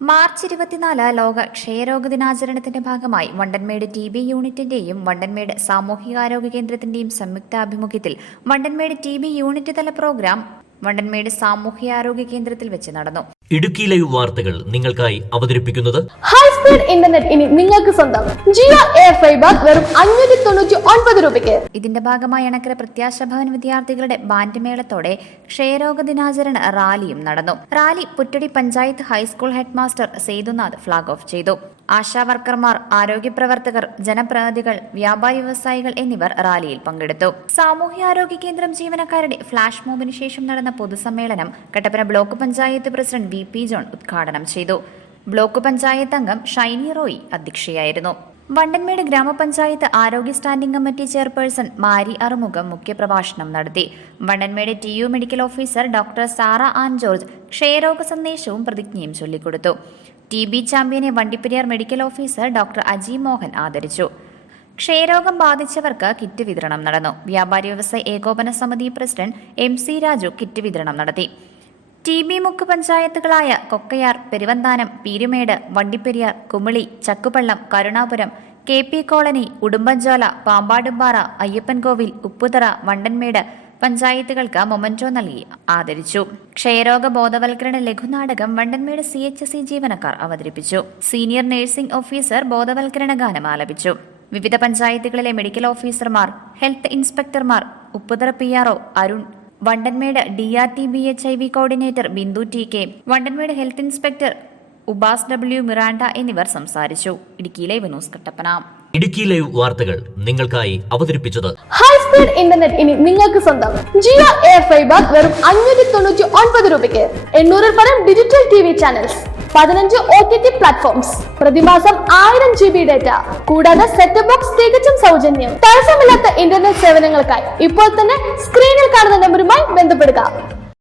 March 24 ലോക ക്ഷയരോഗ ദിനാചരണത്തിന്റെ ഭാഗമായി വണ്ടൻമേട് TB യൂണിറ്റിന്റെയും വണ്ടൻമേട് സാമൂഹികാരോഗ്യ കേന്ദ്രത്തിന്റെയും സംയുക്താഭിമുഖ്യത്തിൽ വണ്ടൻമേട് TB യൂണിറ്റ് തല പ്രോഗ്രാം വണ്ടൻമേട് സാമൂഹികാരോഗ്യ കേന്ദ്രത്തിൽ വെച്ച് നടന്നു. ഇടുക്കി ലൈവ് വാർത്തകൾ നിങ്ങൾക്കായി അവതരിപ്പിക്കുന്നത് ഹൈസ്പീഡ് ഇന്റർനെറ്റ് ഇനി നിങ്ങൾക്ക് സ്വന്തം. ജിയോ എയർ ഫൈബർ വെറും 599 രൂപയ്ക്ക്. ഇതിന്റെ ഭാഗമായി അണക്കര പ്രത്യാശ ഭവൻ വിദ്യാർത്ഥികളുടെ ബാൻഡ് മേളത്തോടെ ക്ഷയരോഗ ദിനാചരണ റാലിയും നടന്നു. Rally Puttady panchayat high school headmaster Sethunath flag off ചെയ്തു. ആശാ വർക്കർമാർ, ആരോഗ്യ പ്രവർത്തകർ, ജനപ്രതിനിധികൾ, വ്യാപാരി വ്യവസായികൾ എന്നിവർ റാലിയിൽ പങ്കെടുത്തു. സാമൂഹ്യാരോഗ്യ കേന്ദ്രം ജീവനക്കാരുടെ ഫ്ളാഷ് മോബിന് ശേഷം നടന്ന പൊതുസമ്മേളനം Kattappana block panchayat president VP John ഉദ്ഘാടനം ചെയ്തു. ബ്ലോക്ക് പഞ്ചായത്ത് അംഗം ഷൈനി റോയി അധ്യക്ഷയായിരുന്നു. വണ്ടൻമേട് ഗ്രാമപഞ്ചായത്ത് ആരോഗ്യ standing committee chairperson Mari Arumugham മുഖ്യപ്രഭാഷണം നടത്തി. Vandanmedu TU medical officer doctor Sara Ann George ക്ഷയരോഗ സന്ദേശവും പ്രതിജ്ഞയും ചൊല്ലിക്കൊടുത്തു. TB ചാമ്പ്യനെ Vandiperiyar medical officer doctor Aji Mohan ആദരിച്ചു. ക്ഷയരോഗം ബാധിച്ചവർക്ക് കിറ്റ് വിതരണം നടന്നു. വ്യാപാരി വ്യവസായ ഏകോപന സമിതി പ്രസിഡന്റ് MC രാജു കിറ്റ് വിതരണം നടത്തി. TB മുക്ക് പഞ്ചായത്തുകളായ കൊക്കയാർ, പെരുവന്താനം, പീരുമേട്, വണ്ടിപ്പെരിയാർ, കുമിളി, ചക്കുപള്ളം, കരുണാപുരം, KP കോളനി, ഉടുമ്പൻചോല, പാമ്പാടുംപാറ, അയ്യപ്പൻകോവിൽ, ഉപ്പുതറ, വണ്ടൻമേട് പഞ്ചായത്തുകൾക്ക് മൊമന്റോ നൽകി ആദരിച്ചു. ക്ഷയരോഗ ബോധവൽക്കരണ ലഘുനാടകം വണ്ടൻമേട് CHC ജീവനക്കാർ അവതരിപ്പിച്ചു. സീനിയർ നഴ്സിംഗ് ഓഫീസർ ബോധവൽക്കരണ ഗാനം ആലപിച്ചു. വിവിധ പഞ്ചായത്തുകളിലെ മെഡിക്കൽ ഓഫീസർമാർ, ഹെൽത്ത് ഇൻസ്പെക്ടർമാർ, Upputhara PRO Arun, Vandanmedu DRT BHIV coordinator Bindu TK, Vandanmedu health inspector Ubas W Miranda എന്നിവർ സംസാരിച്ചു. Idukki live news Kattappana. Idukki live വാർത്തകൾ നിങ്ങൾക്കായി അവതരിപ്പിച്ചത് ഹൈസ്പീഡ് ഇന്റർനെറ്റ് ഇനി നിങ്ങൾക്ക് സ്വന്തം. ജിയോ എയർ ഫൈബർ വെറും 599 രൂപയ്ക്ക്. 800 പരം digital TV channels, 15 OTT platforms, പ്രതിമാസം 1000 GB ഡേറ്റ, കൂടാതെ സെറ്റ് ബോക്സ് തികച്ചും സൗജന്യം. തടസ്സമില്ലാത്ത ഇന്റർനെറ്റ് സേവനങ്ങൾക്കായി ഇപ്പോൾ തന്നെ സ്ക്രീനിൽ കാണുന്ന നമ്പറുമായി ബന്ധപ്പെടുക.